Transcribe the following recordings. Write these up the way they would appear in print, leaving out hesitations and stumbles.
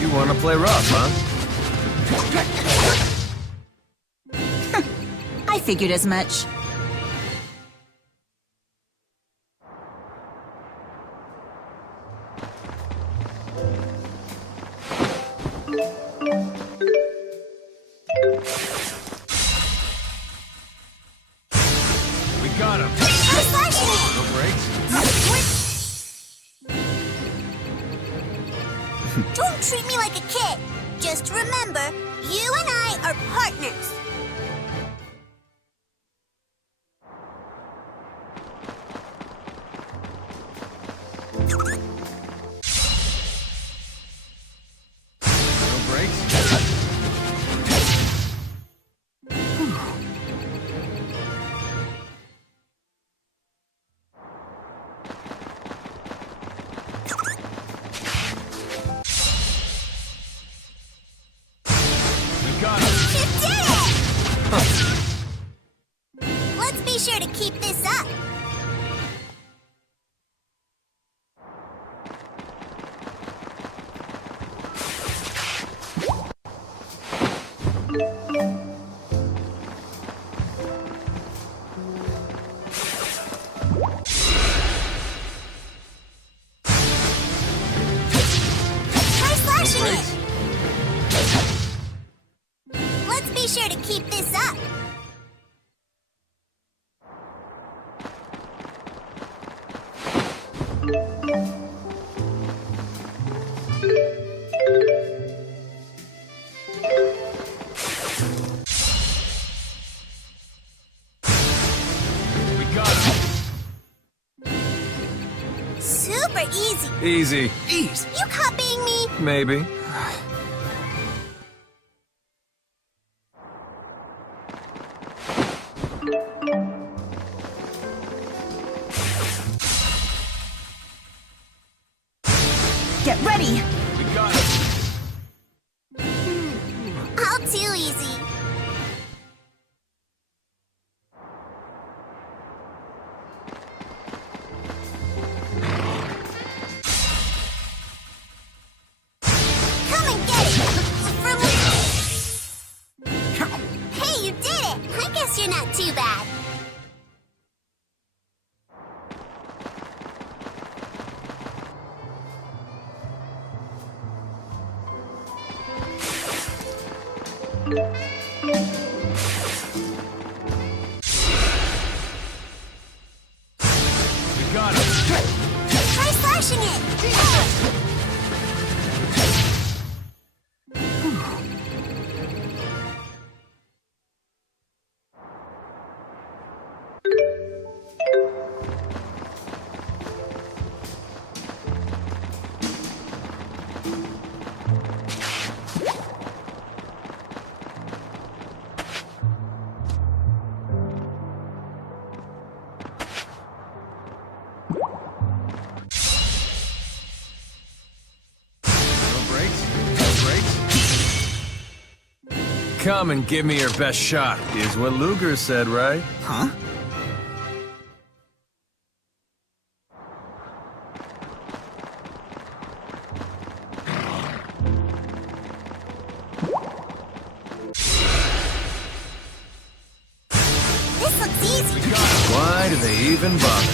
You want to play rough, huh? I figured as much. We got him. No brakes? Don't treat me like a kid. Just remember, you and I are partners. No brakes? We got him. You did it! Let's be sure to keep this up. Try slashing it! Let's be sure to keep this up. We got him. Super easy. Easy. You copying me? Maybe. Get ready! We got him. All too easy. Come and get it! From Hey, you did it! I guess you're not too bad. We got him. Try slashing it! No brakes? No brakes? Come and give me your best shot, is what Luger said, right? Huh? This looks easy. Why do they even bother?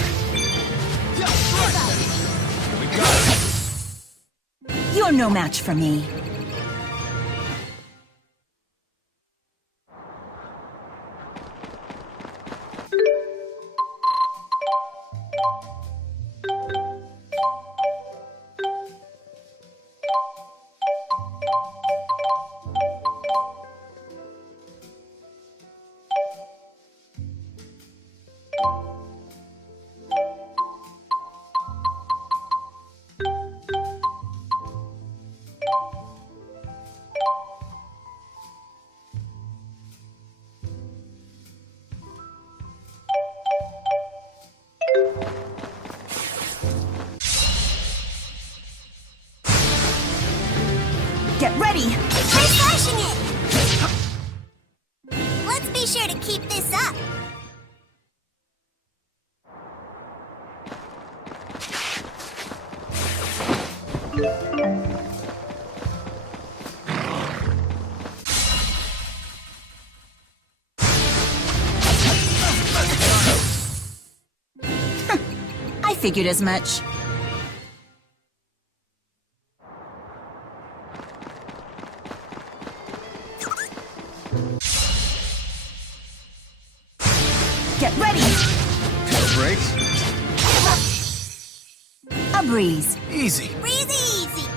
We got him. You're no match for me. ready! Try slashing it! Let's be sure to keep this up. I figured as much. Get ready! No brakes? A breeze. Easy. Breezy easy.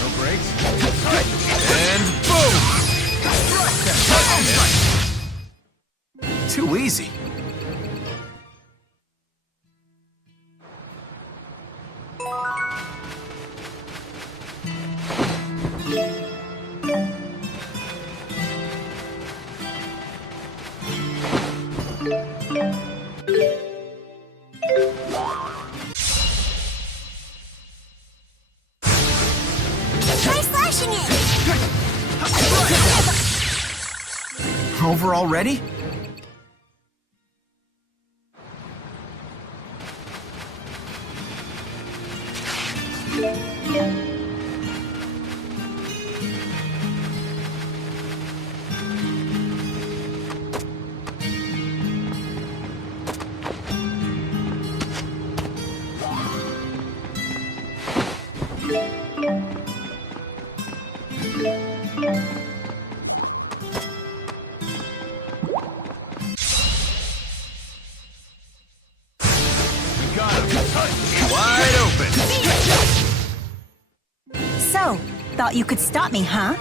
No brakes? And boom! Too easy. Try slashing it! Over already? So, thought you could stop me, huh?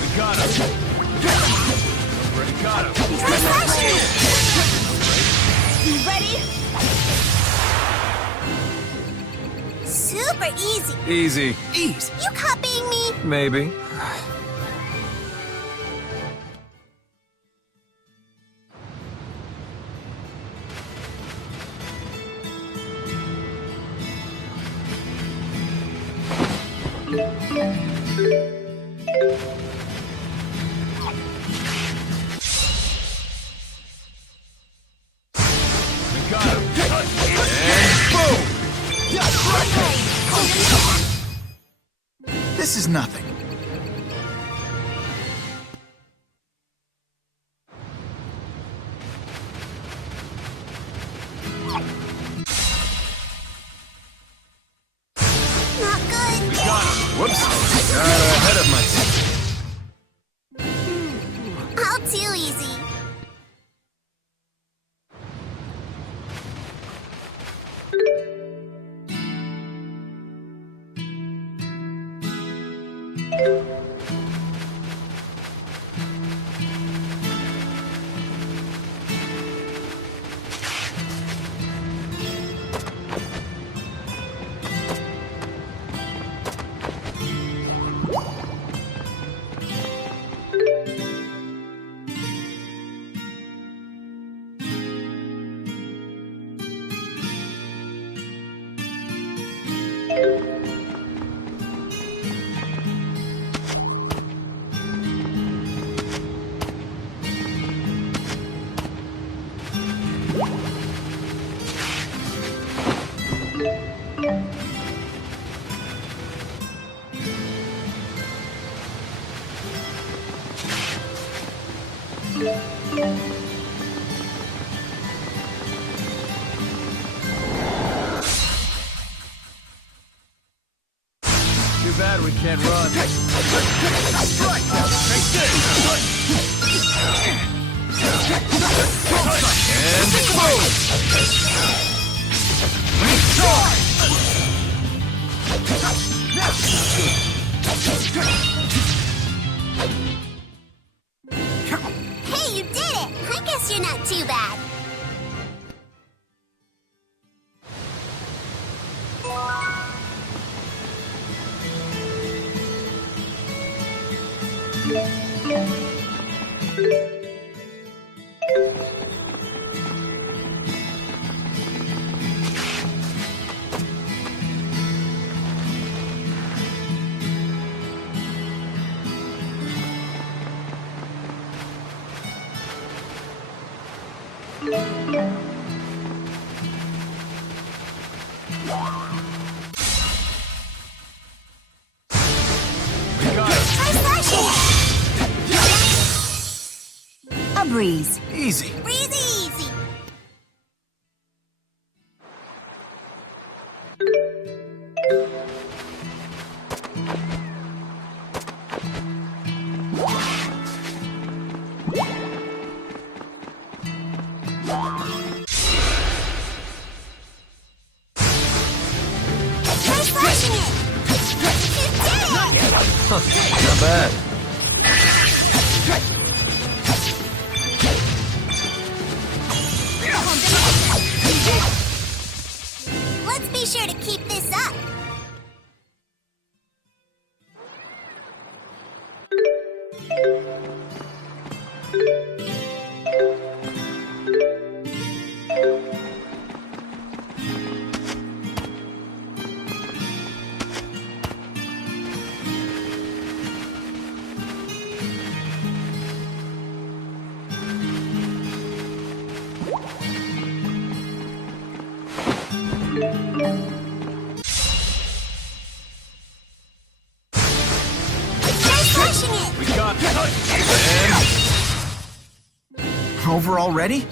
We got him. Already got him. You ready? Super easy. Easy. Ease. You copying me? Maybe. We got him. And boom! This is nothing. Not good. We got him. Whoops. Got ahead of myself. All too easy. Too bad we can't run. Strike! Take this! And boom! Hey, you did it! I guess you're not too bad. We got it. Try slashing it! A breeze. Easy. Breezy easy. Try slashing it! You did it! Not bad. Let's be sure to keep this up. Try slashing it! We got it. And Over already?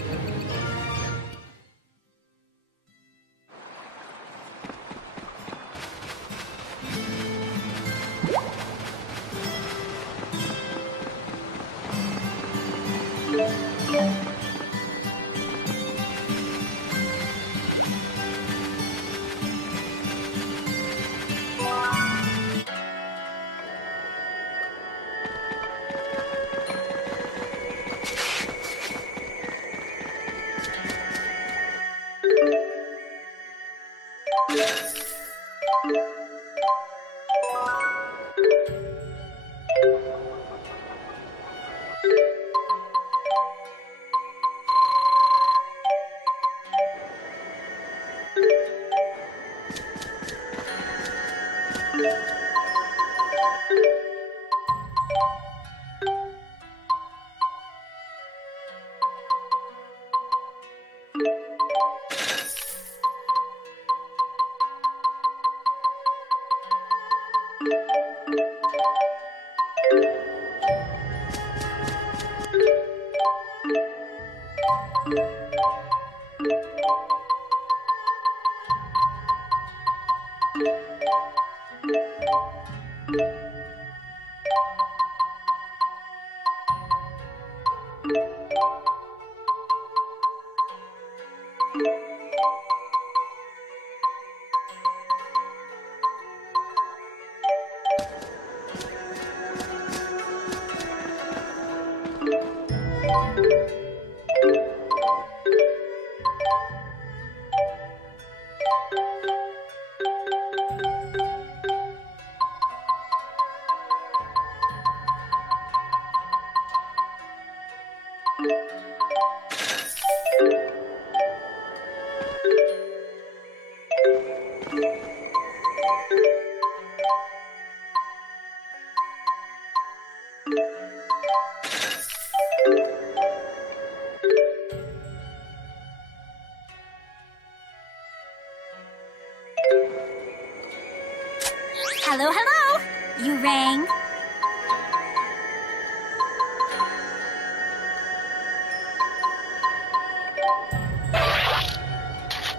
Hello, hello! You rang?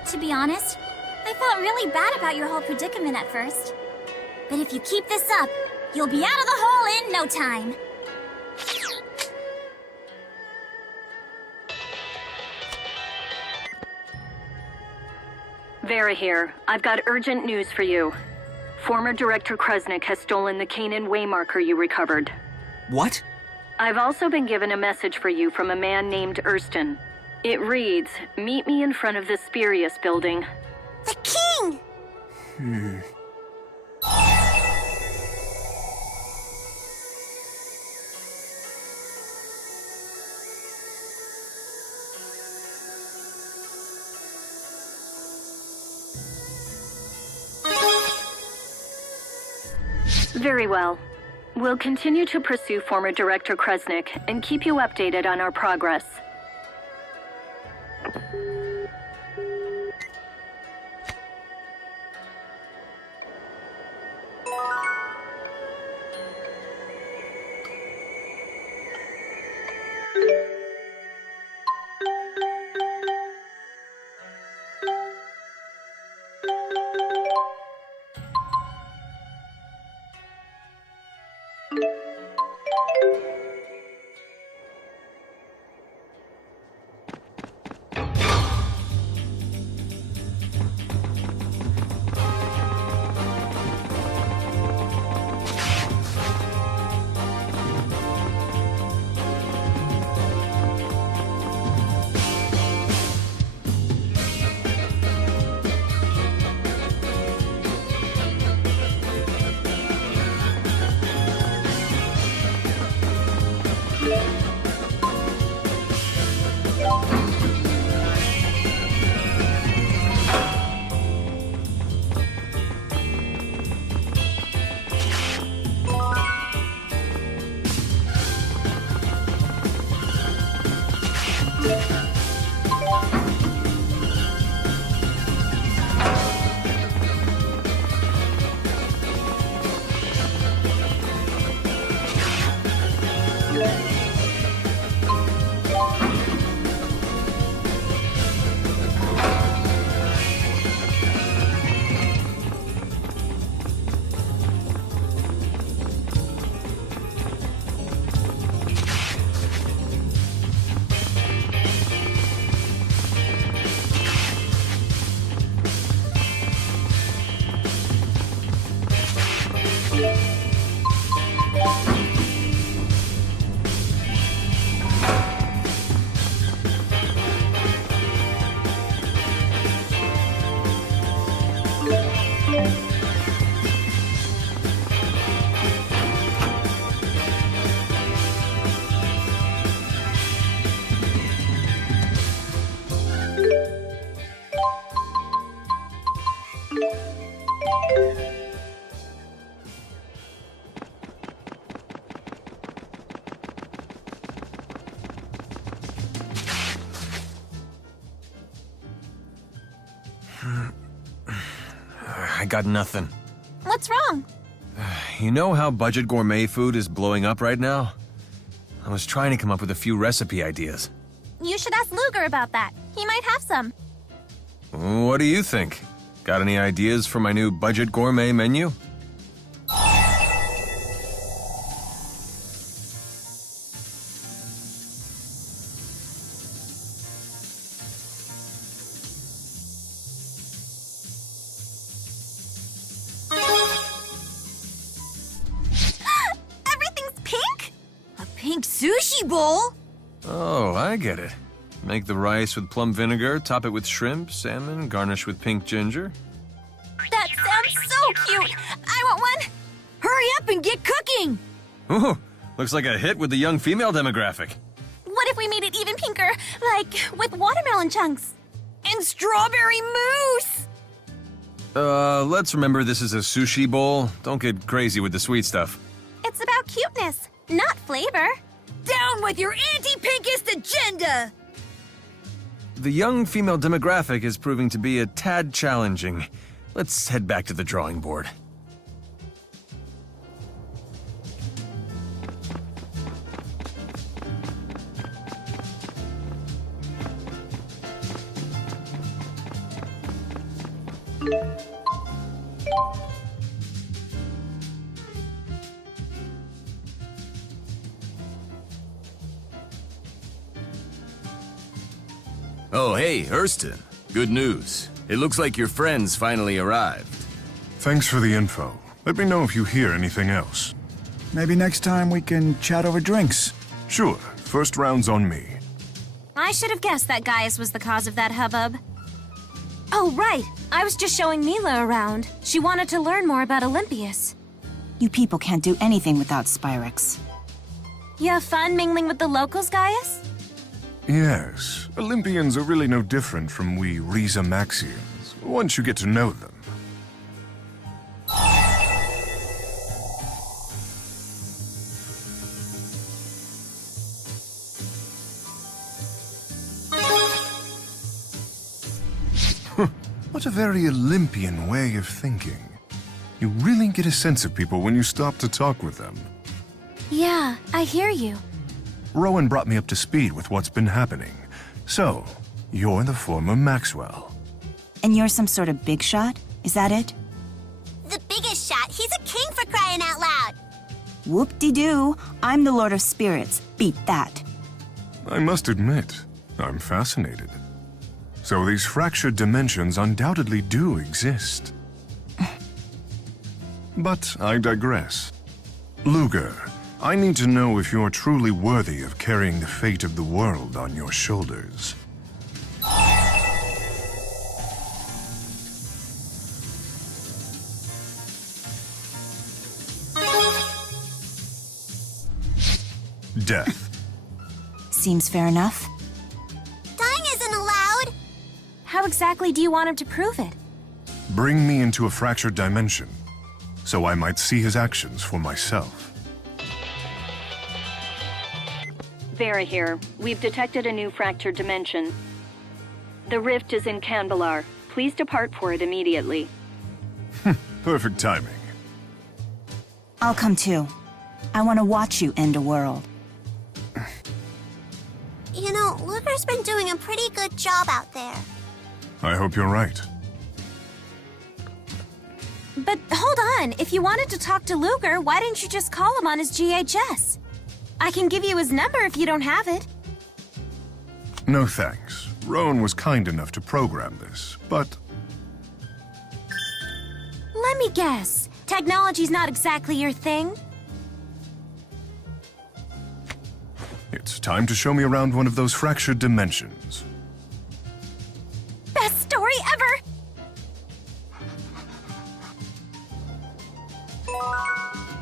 To be honest, I felt really bad about your whole predicament at first. But if you keep this up, you'll be out of the hole in no time. Vera here. I've got urgent news for you. Former Director Kresnik has stolen the Kanan waymarker you recovered. What? I've also been given a message for you from a man named Erston. It reads, "Meet me in front of the Spurious building." The king! Very well. We'll continue to pursue former Director Kresnik and keep you updated on our progress. I got nothing. What's wrong? You know how budget gourmet food is blowing up right now? I was trying to come up with a few recipe ideas. You should ask Luger about that. He might have some. What do you think? Got any ideas for my new budget gourmet menu? Everything's pink? A pink sushi bowl? Oh, I get it. Make the rice with plum vinegar, top it with shrimp, salmon, garnish with pink ginger. That sounds so cute! I want one! Hurry up and get cooking! Ooh, looks like a hit with the young female demographic. What if we made it even pinker, like with watermelon chunks? And strawberry mousse! Let's remember this is a sushi bowl. Don't get crazy with the sweet stuff. It's about cuteness, not flavor. Down with your anti-pinkist agenda! The young female demographic is proving to be a tad challenging. Let's head back to the drawing board. Oh, hey, Hurston. Good news. It looks like your friends finally arrived. Thanks for the info. Let me know if you hear anything else. Maybe next time we can chat over drinks. Sure, first round's on me. I should have guessed that Gaius was the cause of that hubbub. Oh, right. I was just showing Mila around. She wanted to learn more about Olympius. You people can't do anything without Spyrex. You have fun mingling with the locals, Gaius? Yes, Olympians are really no different from we Riza Maxians, once you get to know them. What a very Olympian way of thinking. You really get a sense of people when you stop to talk with them. Yeah, I hear you. Rowan brought me up to speed with what's been happening. So, you're the former Maxwell. And you're some sort of big shot? Is that it? The biggest shot. He's a king for crying out loud. Whoop-de-doo. I'm the Lord of Spirits. Beat that. I must admit, I'm fascinated. So these fractured dimensions undoubtedly do exist. But I digress. Luger, I need to know if you're truly worthy of carrying the fate of the world on your shoulders. Death. Seems fair enough. Dying isn't allowed. How exactly do you want him to prove it? Bring me into a fractured dimension, so I might see his actions for myself. Vera here. We've detected a new fractured dimension. The rift is in Kanbalar. Please depart for it immediately. Perfect timing. I'll come too. I want to watch you end a world. You know, Luger's been doing a pretty good job out there. I hope you're right. But hold on, if you wanted to talk to Luger, why didn't you just call him on his GHS? I can give you his number if you don't have it. No thanks. Rowan was kind enough to program this, but Let me guess. Technology's not exactly your thing? it's time to show me around one of those fractured dimensions. Best story ever!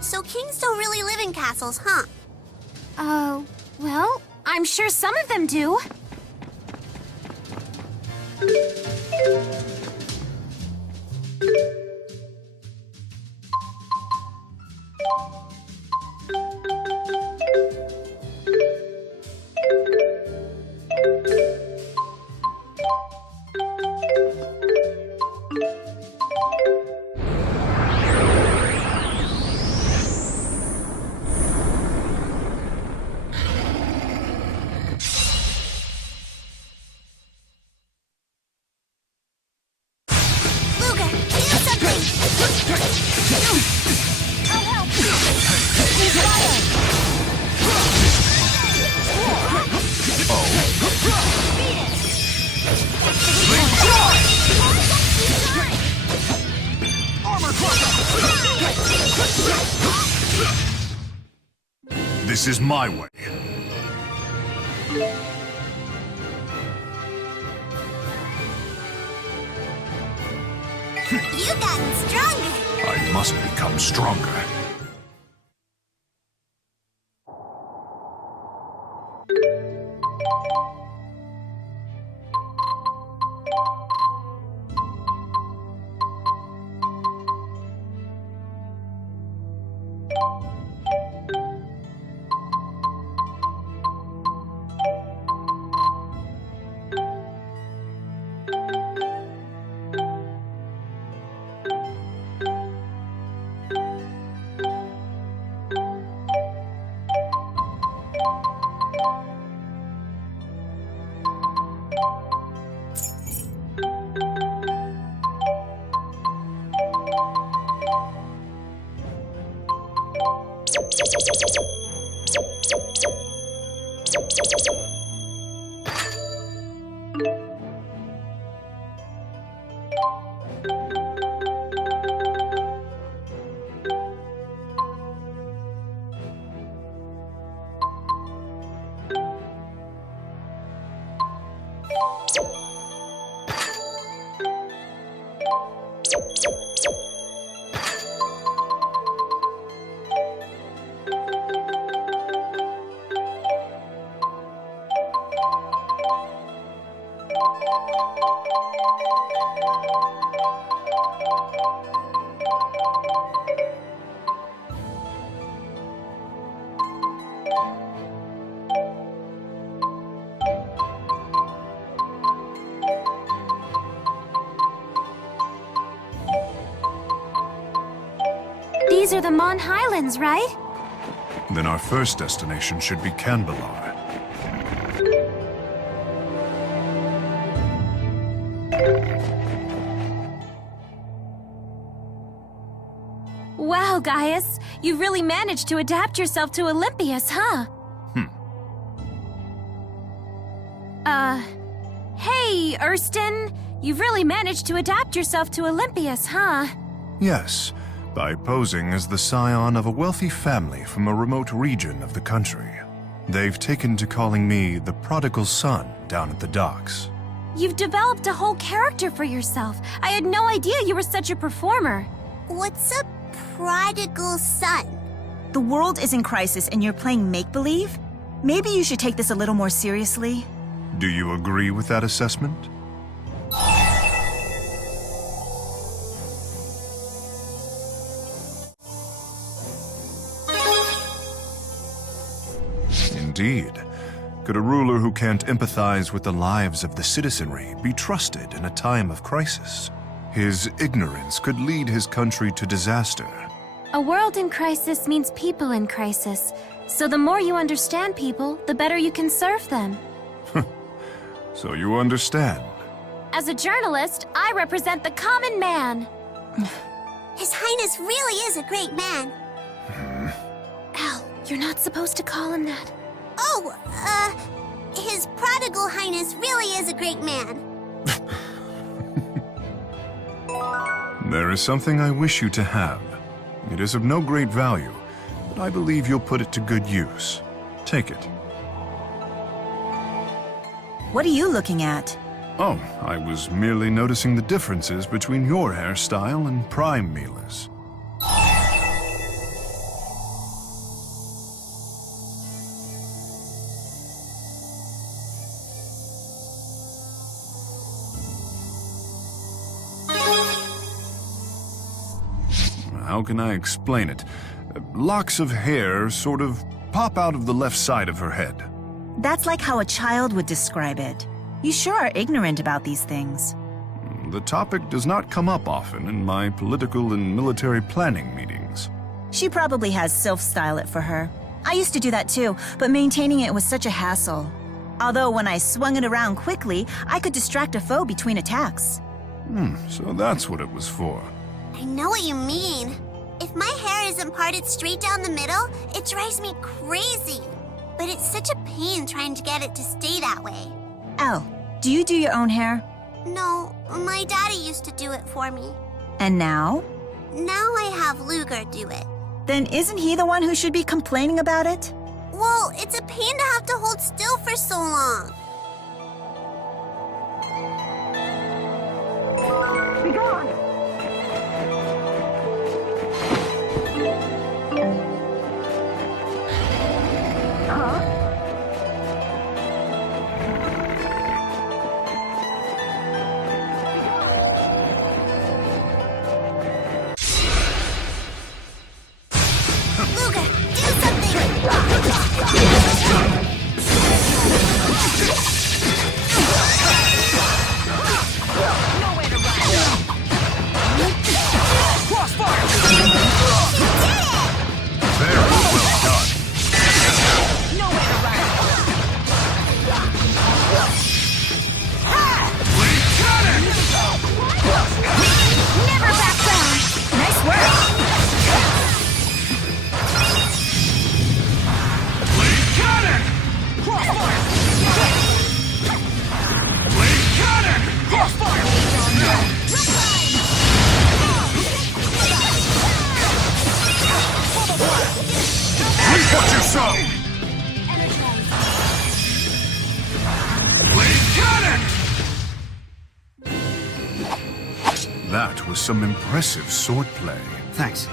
So kings don't really live in castles, huh? Well, I'm sure some of them do. This is my way. You've gotten stronger. I must become stronger. These are the Mon Highlands, right? Then our first destination should be Kanbalar. Wow, Gaius, you really managed to adapt yourself to Olympius, huh? Hey, Erston, you've really managed to adapt yourself to Olympius, huh? Yes, by posing as the scion of a wealthy family from a remote region of the country. They've taken to calling me the prodigal son down at the docks. You've developed a whole character for yourself. I had no idea you were such a performer. What's a prodigal son? The world is in crisis and you're playing make-believe? Maybe you should take this a little more seriously. Do you agree with that assessment? Indeed. Could a ruler who can't empathize with the lives of the citizenry be trusted in a time of crisis? His ignorance could lead his country to disaster. A world in crisis means people in crisis. So the more you understand people, the better you can serve them. So you understand? As a journalist, I represent the common man. His Highness really is a great man. Al, you're not supposed to call him that. Oh, His Prodigal Highness really is a great man. There is something I wish you to have. It is of no great value, but I believe you'll put it to good use. Take it. What are you looking at? Oh, I was merely noticing the differences between your hairstyle and Prime Mila's. How can I explain it? Locks of hair sort of pop out of the left side of her head. That's like how a child would describe it. You sure are ignorant about these things. The topic does not come up often in my political and military planning meetings. She probably has Sylph style it for her. I used to do that too, but maintaining it was such a hassle. Although when I swung it around quickly, I could distract a foe between attacks. So that's what it was for. I know what you mean. If my hair isn't parted straight down the middle, it drives me crazy. But it's such a pain trying to get it to stay that way. Elle, do you do your own hair? No, my daddy used to do it for me. And now? Now I have Luger do it. Then isn't he the one who should be complaining about it? Well, it's a pain to have to hold still for so long. Be gone! Huh? Luga, do something! Nowhere to run! Crossfire! Very well done. Nowhere to run! Blade cannon! Never back down! Nice work! Blade cannon! Crossfire! Blade cannon! Crossfire! Reap what you sow! Blade cannon! That was some impressive swordplay. Thanks.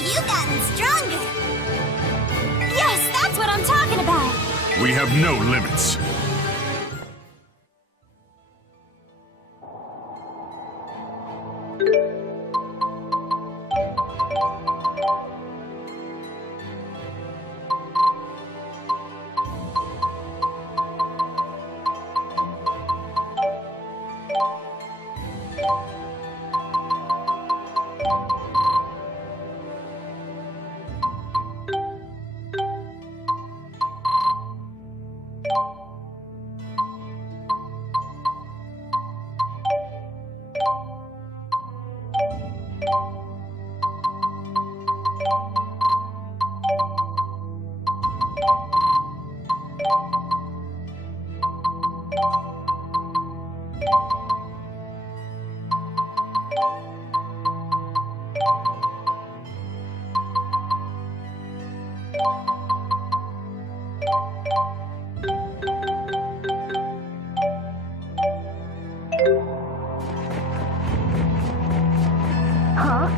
You've gotten stronger. Yes, that's what I'm talking about! We have no limits. Huh?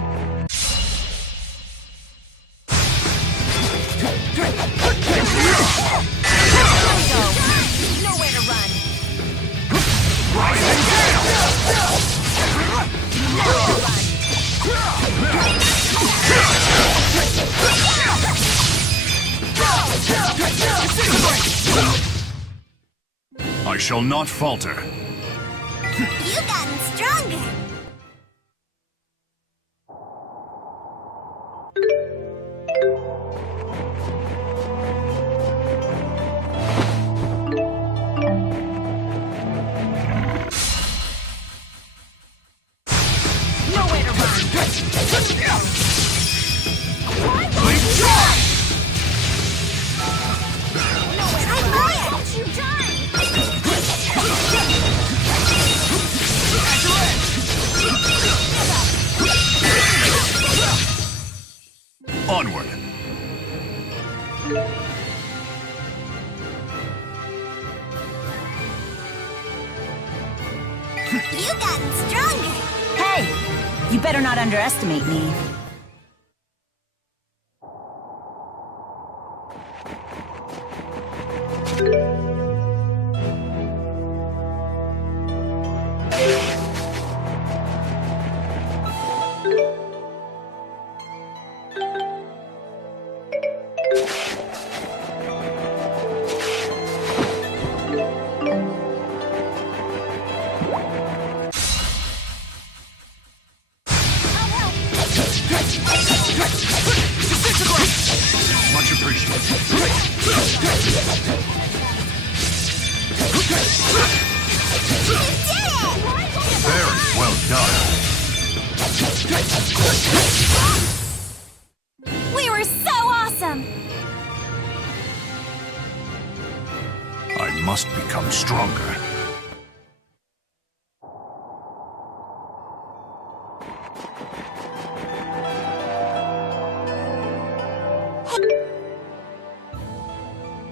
Nowhere to run! Rising gale! Nowhere to run! I shall not falter. You've gotten stronger. Nowhere to run! Try fire. You died! Onward. You've gotten stronger. Hey! You better not underestimate me. Much appreciated. Very well done. We were so awesome! must become stronger.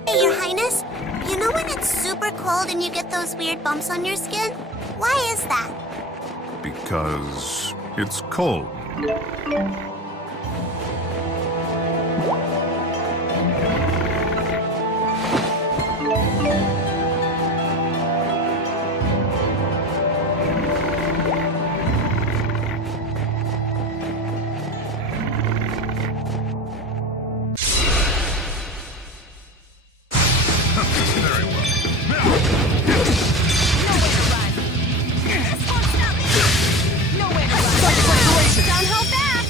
Hey, Your Highness, you know when it's super cold and you get those weird bumps on your skin? Why is that? Because it's cold. Don't hold back!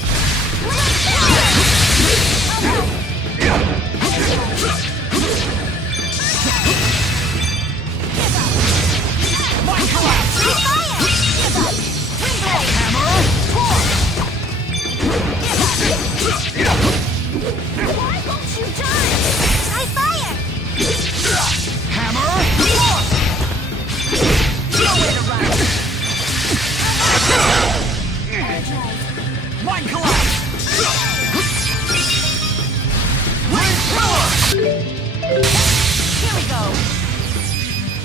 Why won't you die? Try fire! Nowhere to run! Here we go!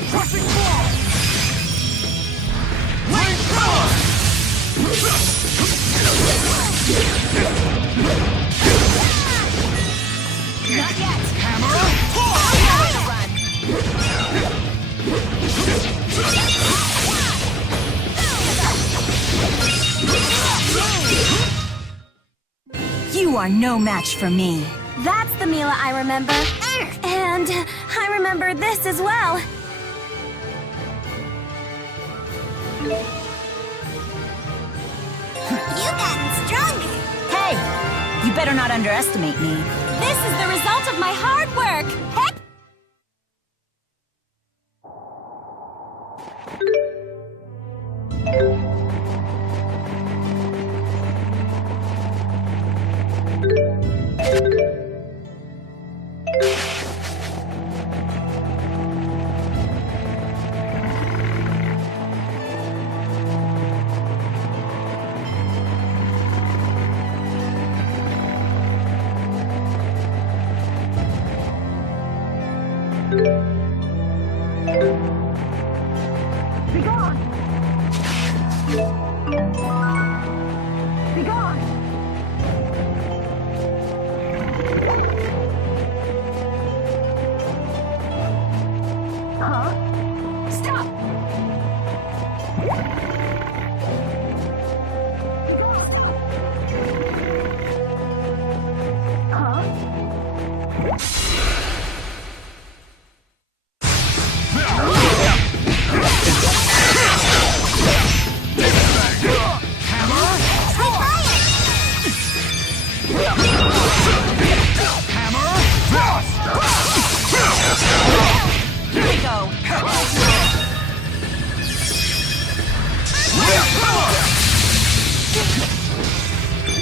Crushing blow! Not yet! Nowhere to run! You are no match for me. That's the Mila I remember. And I remember this as well. You've gotten stronger. Hey, you better not underestimate me. This is the result of my hard work. Heck!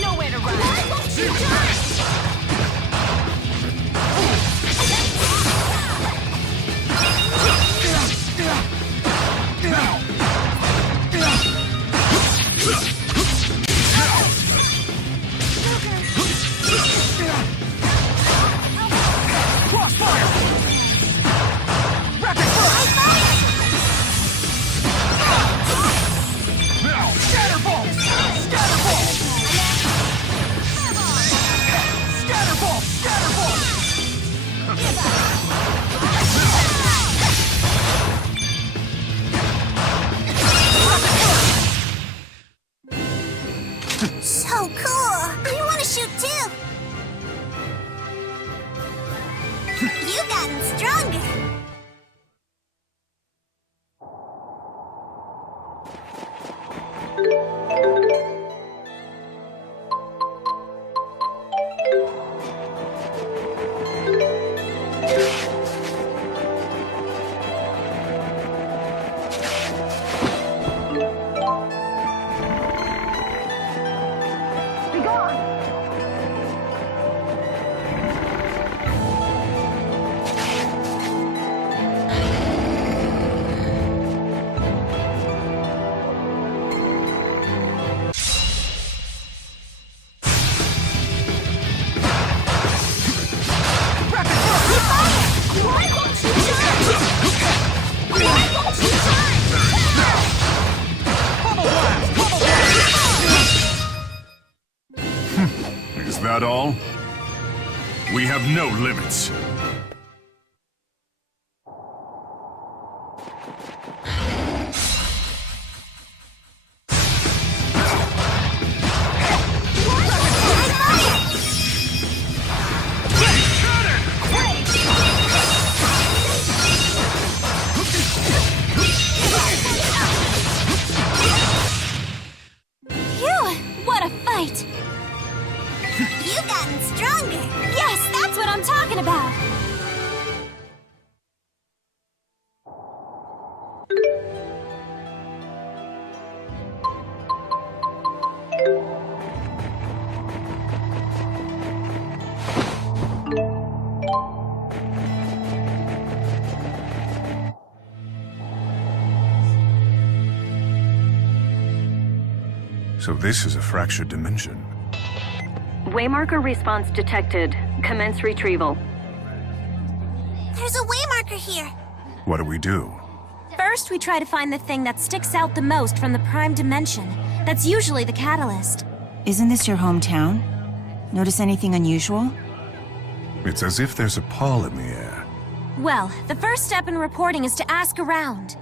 Nowhere to run! Why won't you die? So cool! I want to shoot too! You've gotten stronger! that all? We have no limits. What a fight! You've gotten stronger. Yes, that's what I'm talking about! So this is a fractured dimension. Waymarker response detected. Commence retrieval. There's a waymarker here. What do we do? First, we try to find the thing that sticks out the most from the prime dimension. That's usually the catalyst. Isn't this your hometown? Notice anything unusual? It's as if there's a pall in the air. Well, the first step in reporting is to ask around.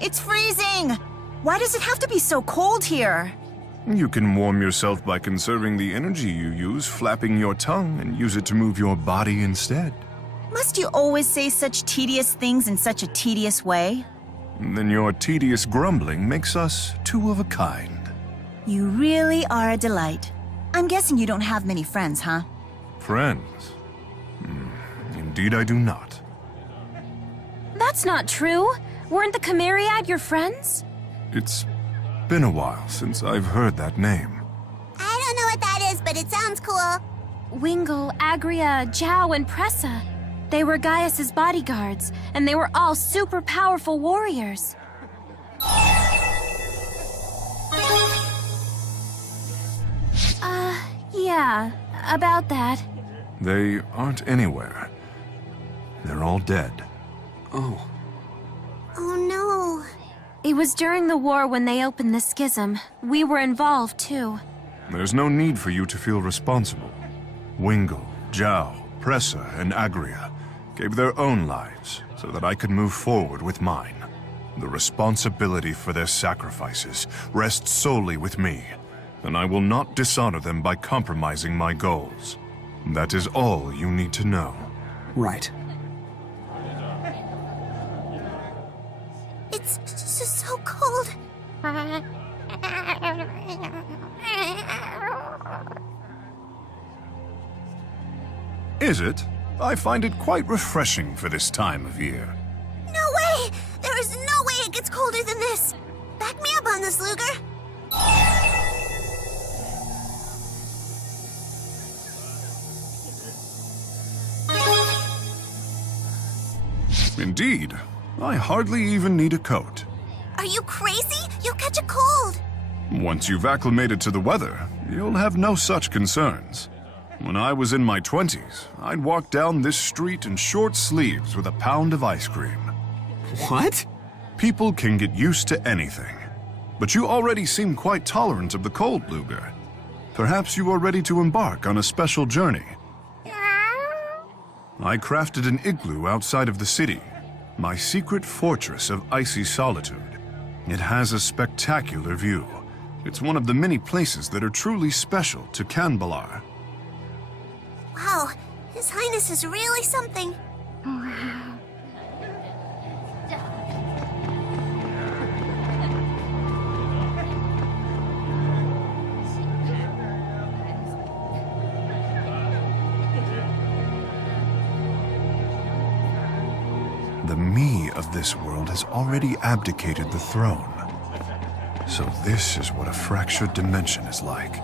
It's freezing! Why does it have to be so cold here? You can warm yourself by conserving the energy you use, flapping your tongue, and use it to move your body instead. Must you always say such tedious things in such a tedious way? Then your tedious grumbling makes us two of a kind. You really are a delight. I'm guessing you don't have many friends, huh? Friends? Indeed I do not. That's not true. Weren't the Chimeriad your friends? It's been a while since I've heard that name. I don't know what that is, but it sounds cool. Wingle, Agria, Zhao, and Pressa. They were Gaius's bodyguards, and they were all super powerful warriors. Yeah, about that. They aren't anywhere. They're all dead. Oh. Oh no. It was during the war when they opened the schism. We were involved, too. There's no need for you to feel responsible. Wingle, Zhao, Pressa, and Agria gave their own lives so that I could move forward with mine. The responsibility for their sacrifices rests solely with me, and I will not dishonor them by compromising my goals. That is all you need to know. Right. It's so cold. Is it? I find it quite refreshing for this time of year. No way! There is no way it gets colder than this. Back me up on this, Luger. Indeed. I hardly even need a coat. Are you crazy? You'll catch a cold. Once you've acclimated to the weather, you'll have no such concerns. When I was in my 20s, I'd walk down this street in short sleeves with a pound of ice cream. What? People can get used to anything. But you already seem quite tolerant of the cold, Luger. Perhaps you are ready to embark on a special journey. I crafted an igloo outside of the city, my secret fortress of icy solitude. It has a spectacular view. It's one of the many places that are truly special to Kanbalar. Wow, His Highness is really something. The me of this world has already abdicated the throne. So this is what a fractured dimension is like.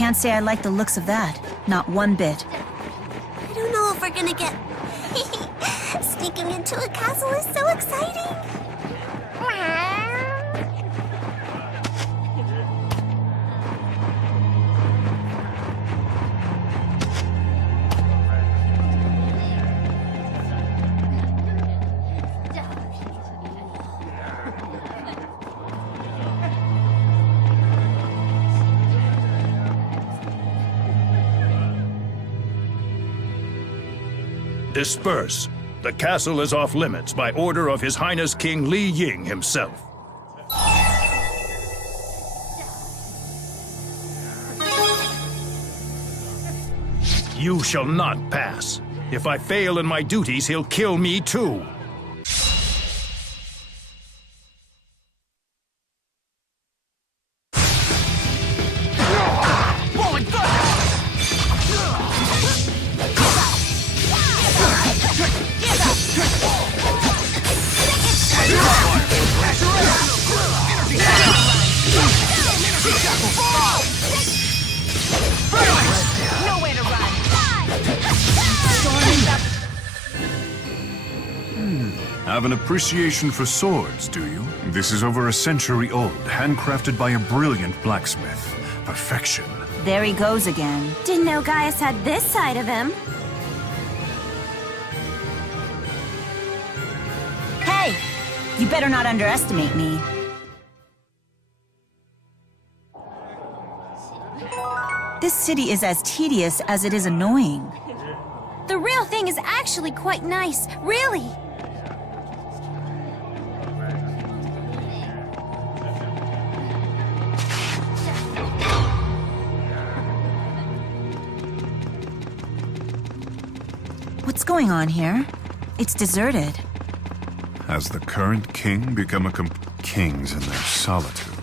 can't say I like the looks of that. Not one bit. I don't know if we're gonna get... Sneaking into a castle is so exciting! Disperse. The castle is off limits by order of His Highness King Li Ying himself. You shall not pass. If I fail in my duties, he'll kill me too. Have an appreciation for swords, do you? This is over a century old, handcrafted by a brilliant blacksmith. Perfection. There he goes again. Didn't know Gaius had this side of him. Hey! You better not underestimate me. This city is as tedious as it is annoying. The real thing is actually quite nice, really. What's going on here? It's deserted. Has the current king become a kings in their solitude?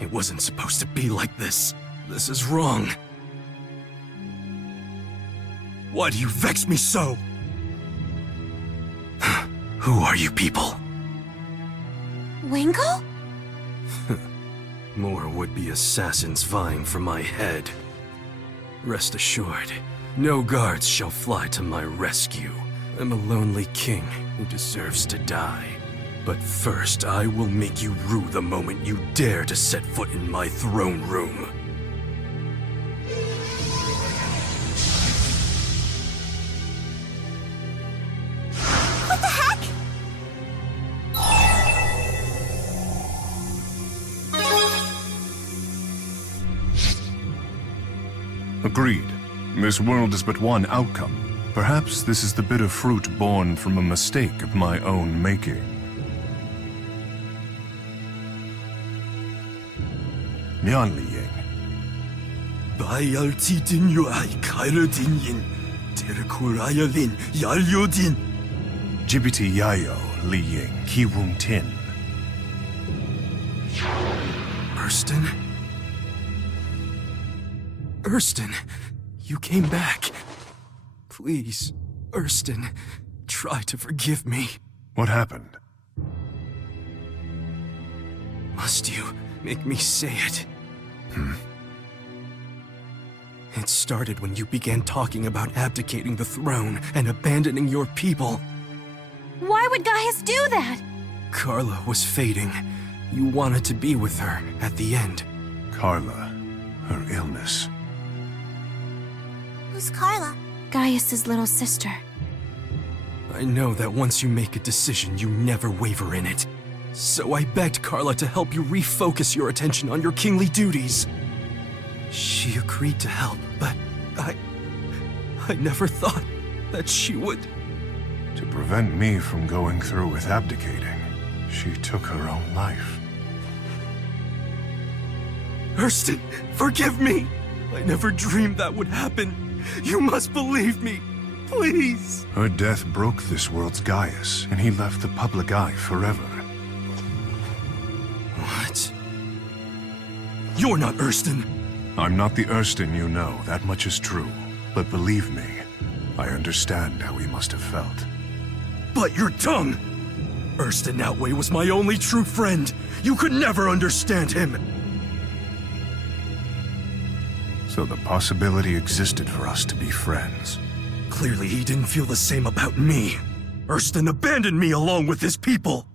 It wasn't supposed to be like this. This is wrong. Why do you vex me so? Who are you people? Wingo? More would-be assassins vying for my head. Rest assured, no guards shall fly to my rescue. I'm a lonely king who deserves to die. But first, I will make you rue the moment you dare to set foot in my throne room. What the heck? Agreed. This world is but one outcome. Perhaps this is the bitter fruit born from a mistake of my own making. Mian Li Ying. Bayaltidin yuai kairadin yin. Terakurayalin yalyodin. Jibiti Yayo Li Ying Kiwung Tin. Erston? Erston, you came back. Please, Erston, try to forgive me. What happened? Must you make me say it? It started when you began talking about abdicating the throne and abandoning your people. Why would Gaius do that? Carla was fading. You wanted to be with her at the end. Carla. Her illness. Who's Carla? Gaius's little sister. I know that once you make a decision, you never waver in it. So I begged Carla to help you refocus your attention on your kingly duties. She agreed to help, but I never thought that she would. To prevent me from going through with abdicating, she took her own life. Erston, forgive me! I never dreamed that would happen. You must believe me, please! Her death broke this world's Gaius, and he left the public eye forever. What? You're not Erston. I'm not the Erston you know, that much is true. But believe me, I understand how he must have felt. But your tongue! Erston Outway was my only true friend. You could never understand him. So the possibility existed for us to be friends. Clearly he didn't feel the same about me. Erston abandoned me along with his people.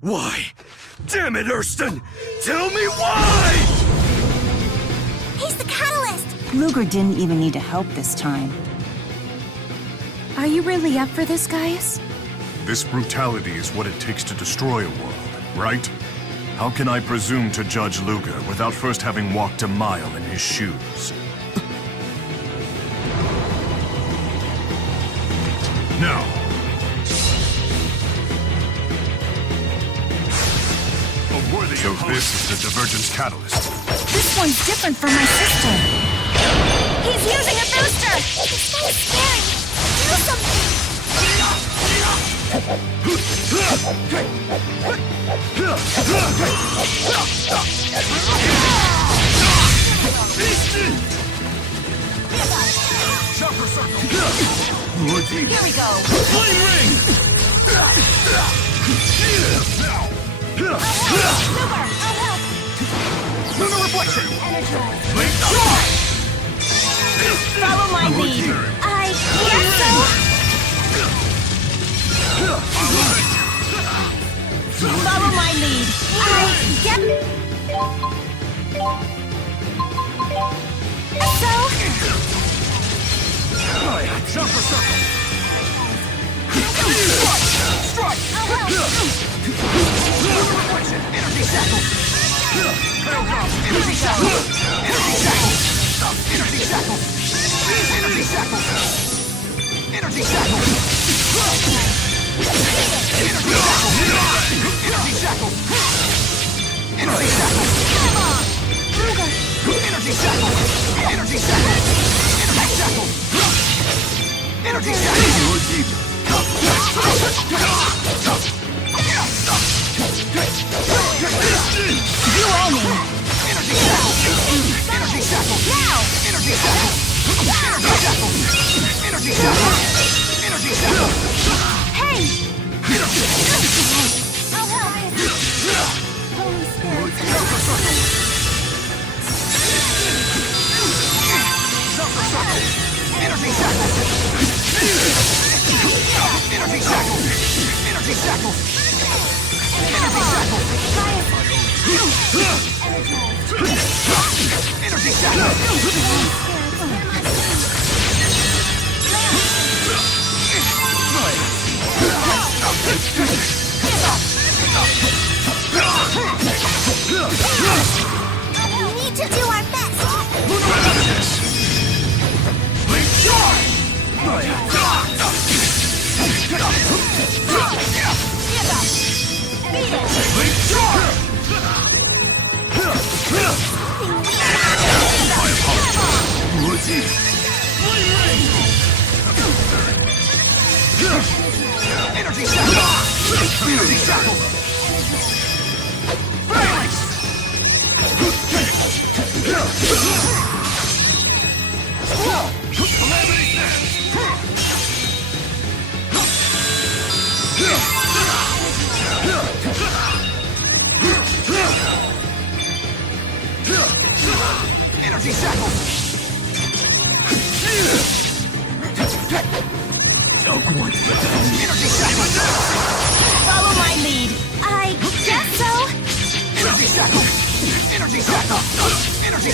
Why? Damn it, Erston! Tell me why! He's the catalyst! Luger didn't even need to help this time. Are you really up for this, guys? This brutality is what it takes to destroy a world, right? How can I presume to judge Luger without first having walked a mile in his shoes? Now! So this is the Divergence Catalyst. This one's different from my sister. He's using a booster! It's so scary! Do something! Chakra Circle! Here we go! Flame Ring! Lunar Reflection! Link Charge! Follow my lead. I guess so? Follow my lead. I guess so? Chakra Circle! Strike! Lunar Reflection! Energy Shackle! Energy Shackle! Energy Shackle! Energy Shackle! Energy Shackle! Energy Shackle! Energy Shackle! Energy Shackle! Energy Shackle! Energy Shackle! Energy Shackle! Energy Shackle! Energy Shackle! You owe me. Energy Shackle! Energy Shackle! Now! Energy Shackle! Energy Shackle! Energy Shackle! Energy Shackle! Hey! Energy I'll help. Holy Spirit. Chakra Circle! Chakra Circle! Energy Shackle! Energy Shackle! Energy Shackle! Energy Shackle! Energy Shackle! We need to do our best! Link Charge! Link Charge! Flame Ring! Energy Shackle! Energy Shackle! Phalanx! Calamity Stance! Energy Shackle! Energy Shackle! Follow my lead. I guess so? Energy Shackle! Energy Shackle! Energy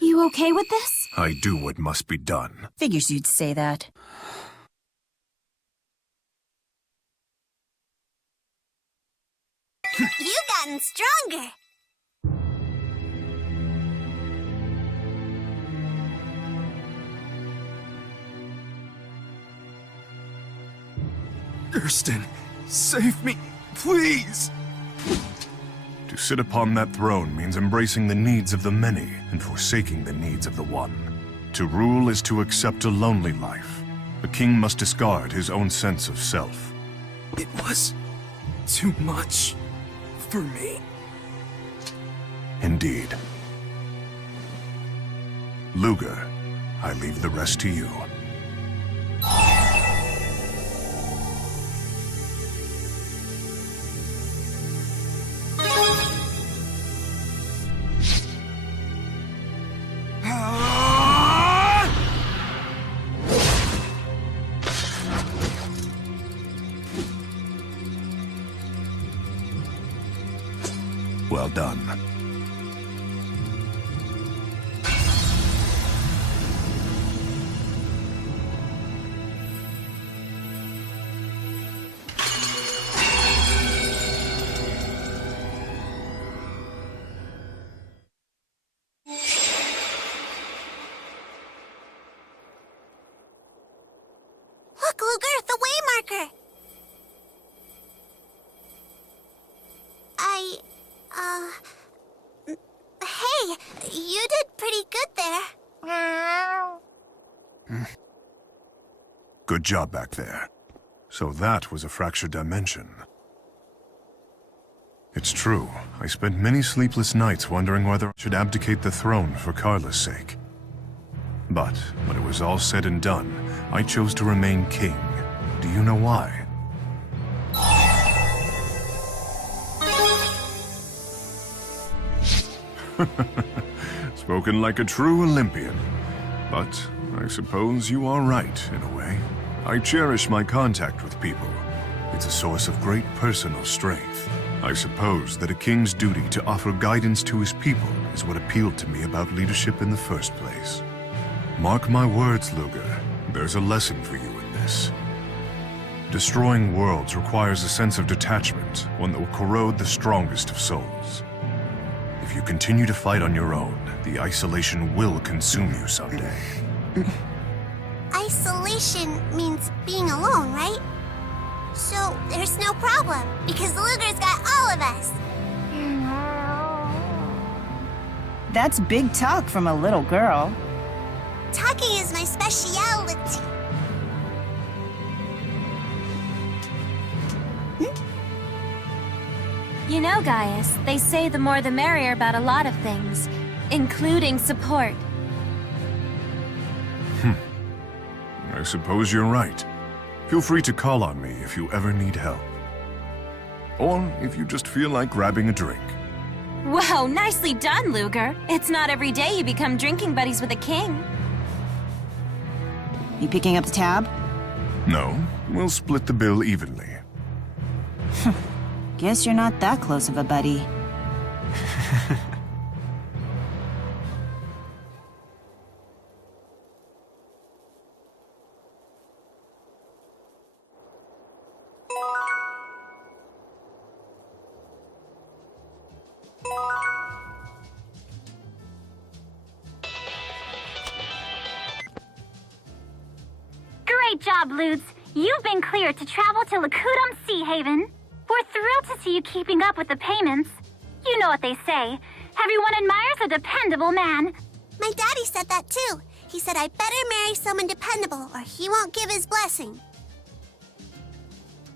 You okay with this? I do what must be done. Figures you'd say that. You've gotten stronger. Hurston, save me, please! To sit upon that throne means embracing the needs of the many and forsaking the needs of the one. To rule is to accept a lonely life. A king must discard his own sense of self. It was too much for me. Indeed. Luger, I leave the rest to you. Well done. Look, Luger, the waymarker. Hey, you did pretty good there. Good job back there. So that was a fractured dimension. It's true. I spent many sleepless nights wondering whether I should abdicate the throne for Carla's sake. But when it was all said and done, I chose to remain king. Do you know why? Spoken like a true Olympian. But I suppose you are right, in a way. I cherish my contact with people. It's a source of great personal strength. I suppose that a king's duty to offer guidance to his people is what appealed to me about leadership in the first place. Mark my words, Luger. There's a lesson for you in this. Destroying worlds requires a sense of detachment, one that will corrode the strongest of souls. If you continue to fight on your own, the isolation will consume you someday. isolation means being alone, right? So there's no problem, because Luger's got all of us. That's big talk from a little girl. Talking is my speciality. You know, Gaius, they say the more the merrier about a lot of things, including support. I suppose you're right. Feel free to call on me if you ever need help. Or if you just feel like grabbing a drink. Whoa, nicely done, Luger. It's not every day you become drinking buddies with a king. You picking up the tab? No, we'll split the bill evenly. Guess you're not that close of a buddy. Great job, Lutz. You've been cleared to travel to Lakudum Sea Haven. We're thrilled to see you keeping up with the payments. You know what they say. Everyone admires a dependable man. My daddy said that too. He said I better marry someone dependable or he won't give his blessing.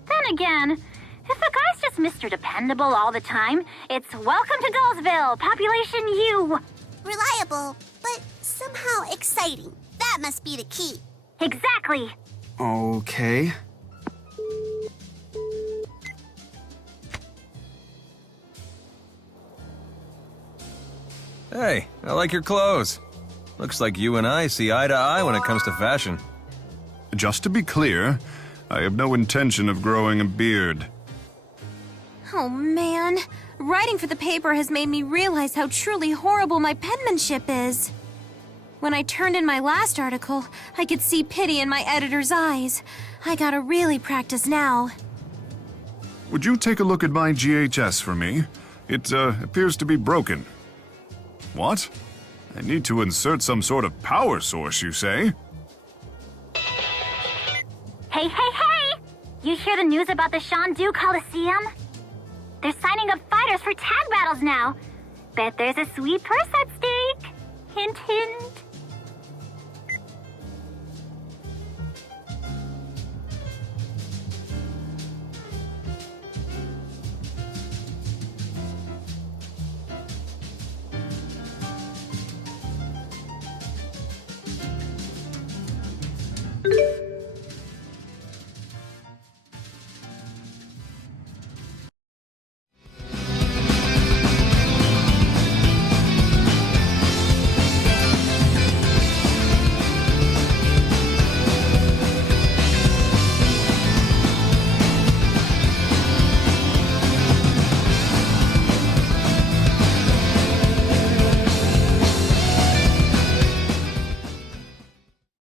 Then again, if a guy's just Mr. Dependable all the time, it's welcome to Dullsville, population U. Reliable, but somehow exciting. That must be the key. Exactly. Okay. Hey, I like your clothes. Looks like you and I see eye to eye when it comes to fashion. Just to be clear, I have no intention of growing a beard. Oh man, writing for the paper has made me realize how truly horrible my penmanship is. When I turned in my last article, I could see pity in my editor's eyes. I gotta really practice now. Would you take a look at my GHS for me? It appears to be broken. What? I need to insert some sort of power source, you say? Hey, hey, hey! You hear the news about the Shandu Coliseum? They're signing up fighters for tag battles now. Bet there's a sweet purse at stake. Hint, hint.